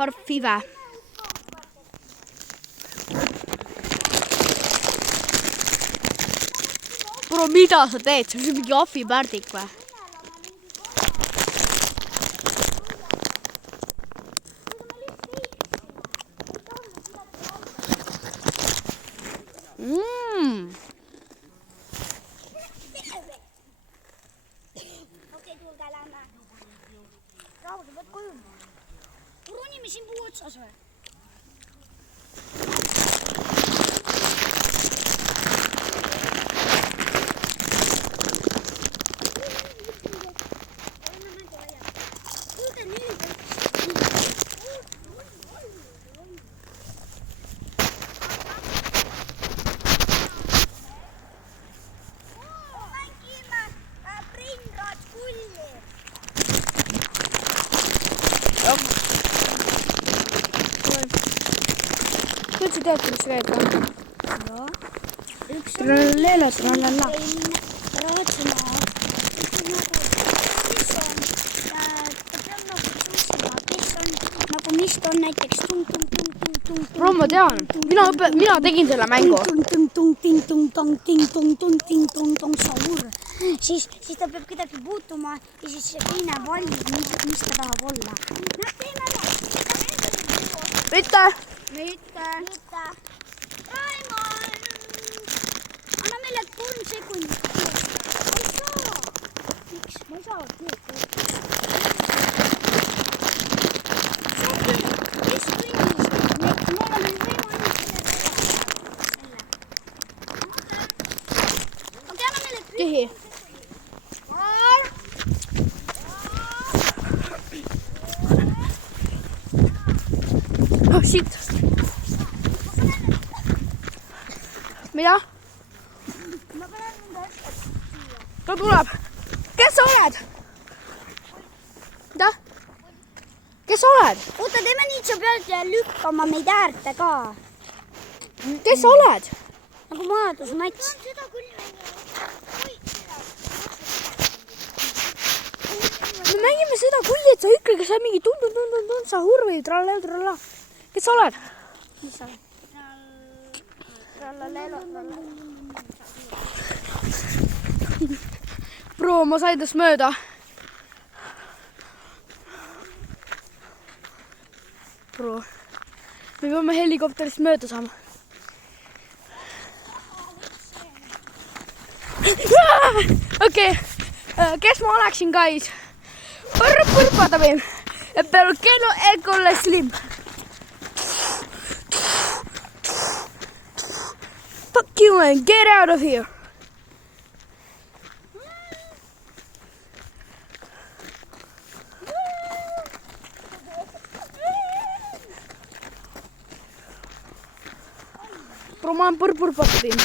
Harfi vä. Bro, mida sa teed? See on mingi ahvipärdik või? Okei, tulge lähme. Rauda, võt koju. Ronime siin puu otsas või? Kuidas sa tead, mis reed on? Joo. Trallella, trallalla. Rootsimaa. Nagu mist on näiteks tung. Bro, ma tean. Mina tegin selle mängu. Tung, saur. Siis ta peab kedagi puutuma ja siis see teine valib, mis ta tahab olla. Mitte. Raimond! Anna meile 3 sekundit. Ma ei saa. Miks? Ma ei saa. Kes tunnis? Me oleme võimalik. Okei, anna meile 3. Tühi. Oh shit. Mida? Ma panen enda asjad siia. Ta tuleb. Kes sa oled? Mida? Kes sa oled? Oota, teeme nii, sa pead lükkama meid äärte ka. Kes sa oled? Nagu maadusmats. Me mängime seda kui, et sa ikkagi sa mingi tund, sa hurvi, tralla. Kes sa oled? Mis sa oled? Bro, ma sain tast mööda. Bro, me peame helikopterist mööda saama. Okei, kes ma oleksin, guys? Põrpadavim, perché no ego le slim. Fuck you and get out of here. Bro, ma olen põrpadavim.